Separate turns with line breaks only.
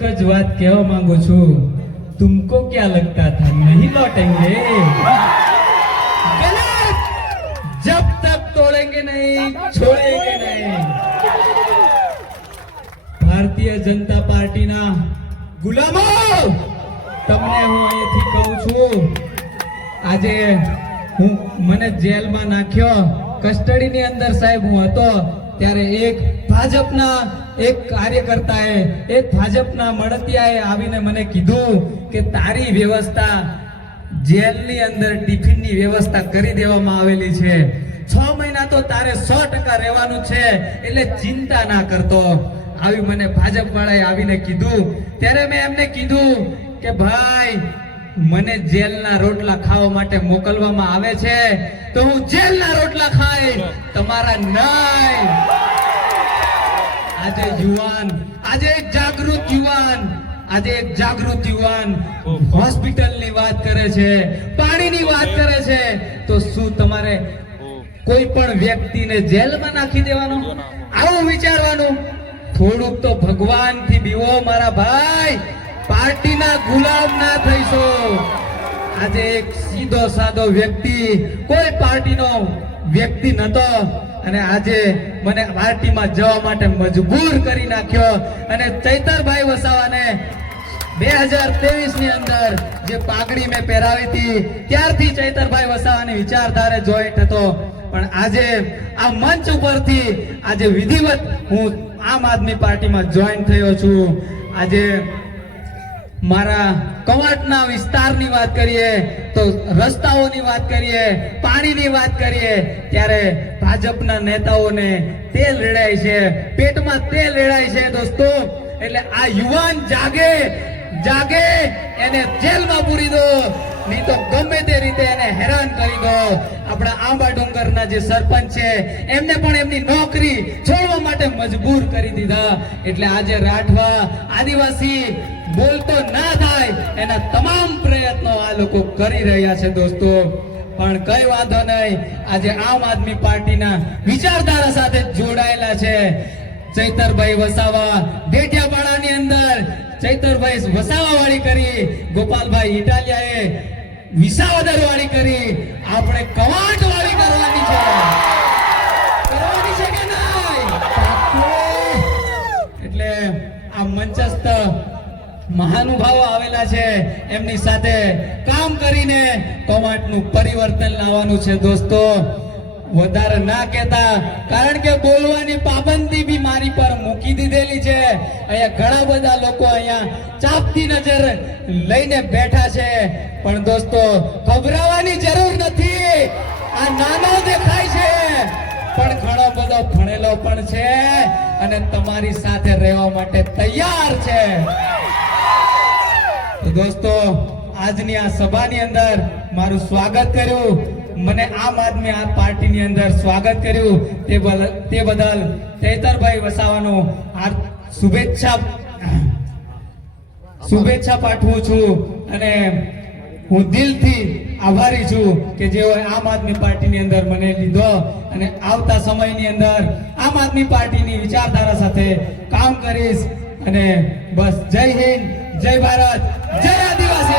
એક જ વાત કહેવા માંગુ છું. તુમકો ક્યાં લગતા થા? નહીં લૌટેંગે? जब तक तोड़ेंगे नहीं छोड़ेंगे नहीं ભારતીય જનતા પાર્ટીના ગુલામો! તમને હું અહીંથી કહું છું, આજે હું મને જેલમાં નાખ્યો. કસ્ટડીની અંદર સાહેબ હું હતો. ત્યારે એક ભાજપના એક કાર્યકર્તાએ, એક ભાજપના મળતિયાએ આવીને મને કીધું કે તારી વ્યવસ્થા જેલની અંદર ટિફિનની વ્યવસ્થા કરી દેવામાં આવેલી છે. છ મહિના તો તારે સો ટકા રહેવાનું છે, એટલે ચિંતા ના કરતો. આવી મને ભાજપ વાળાએ આવીને કીધું. ત્યારે મેં એમને કીધું કે ભાઈ મને જેલના રોટલા ખાવા માટે મોકલવામાં આવે છે, તો હું જેલના રોટલા ખાઈ તમારા નહીં. આજે યુવાન, આજે એક જાગૃત યુવાન, આજે એક જાગૃત યુવાન હોસ્પિટલની વાત કરે છે, પાણીની વાત કરે છે, તો શું તમારે કોઈ પણ વ્યક્તિને જેલમાં નાખી દેવાનો? આવું વિચારવાનું? થોડુંક તો ભગવાનથી બીવો, મારા ભાઈ. પાર્ટીના ગુલામ ના થઈશો. આજે એક સીધો સાદો વ્યક્તિ, કોઈ પાર્ટીનો વ્યક્તિ નતો. અને આજે મને પાર્ટીમાં જવા માટે મજબૂર કરી નાખ્યો. અને ચૈતરભાઈ વસાવાને બે હજાર ત્રેવીસની અંદર જે પાઘડી મેં પહેરાવી હતી, ત્યારથી ચૈતરભાઈ વસાવાની વિચારધારે જોઈન્ટ હતો. પણ આજે આ મંચ ઉપરથી આજે વિધિવત હું આમ આદમી પાર્ટીમાં જોઈન થયો છું. આજે મારા કવાટના વિસ્તારની વાત કરીએ તો રસ્તાઓની વાત કરીએ, પાણીની વાત કરીએ, ત્યારે ભાજપના નેતાઓને તેલ રેડાય છે, પેટમાં તેલ રેડાય છે દોસ્તો. એટલે આ યુવાન જાગે જાગે, એને જેલમાં પૂરી દો, નહીં તો ગમે તે રીતે એને હેરાન કરી દો. આપણા આંબા ડુંગરના જે સરપંચ છે, એમને પણ એમની નોકરી માટે મજબૂર કરી દીધા. એટલે આજે રાઠવા આદિવાસી બોલતો ના થાય એના તમામ પ્રયત્નો આ લોકો કરી રહ્યા છે દોસ્તો. પણ કઈ વાંધો નહીં, આજે આમ આદમી પાર્ટીના વિચારધારા સાથે જોડાયેલા છે. ચૈતરભાઈ વસાવા ડેડિયાપાડાની અંદર ચૈતરભાઈ વસાવા વાળી કરી, ગોપાલભાઈ ઇટાલિયાએ વિસાવદર વાળી કરી. આપણે કવાટ વાળી કરવાની છે. મહાનુભાવો આવેલા છે. એમની સાથે કામ કરીને કોમાટનું પરિવર્તન લાવવાનું છે દોસ્તો. વધારે ના કહેતા, કારણ કે બોલવાની પાબંદી બી મારી પર મૂકી દીધેલી છે. અહીંયા ઘણા બધા લોકો અહીંયા ચાપતી નજર લઈને બેઠા છે. પણ દોસ્તો, ગભરાવાની જરૂર નથી. આ નાનો દેખાય છે. પણ ઘણો બધો ભણેલો પણ છે અને તમારી સાથે રહેવા માટે તૈયાર છે. તો દોસ્તો, આજની આ સભાની અંદર મારું સ્વાગત કર્યું. મને આમ આદમી આ પાર્ટીની અંદર સ્વાગત કર્યું. તે તે બદલ ચૈતરભાઈ વસાવાનો આ શુભેચ્છા શુભેચ્છા પાઠવું છું અને હું દિલથી આભારી છું કે જેઓ આમ આદમી પાર્ટીની અંદર મને લીધો અને આવતા સમયની અંદર આમ આદમી પાર્ટીની વિચારધારા સાથે કામ કરીશ. અને બસ જય હિન્દ જય ભારત જય આદિવાસી.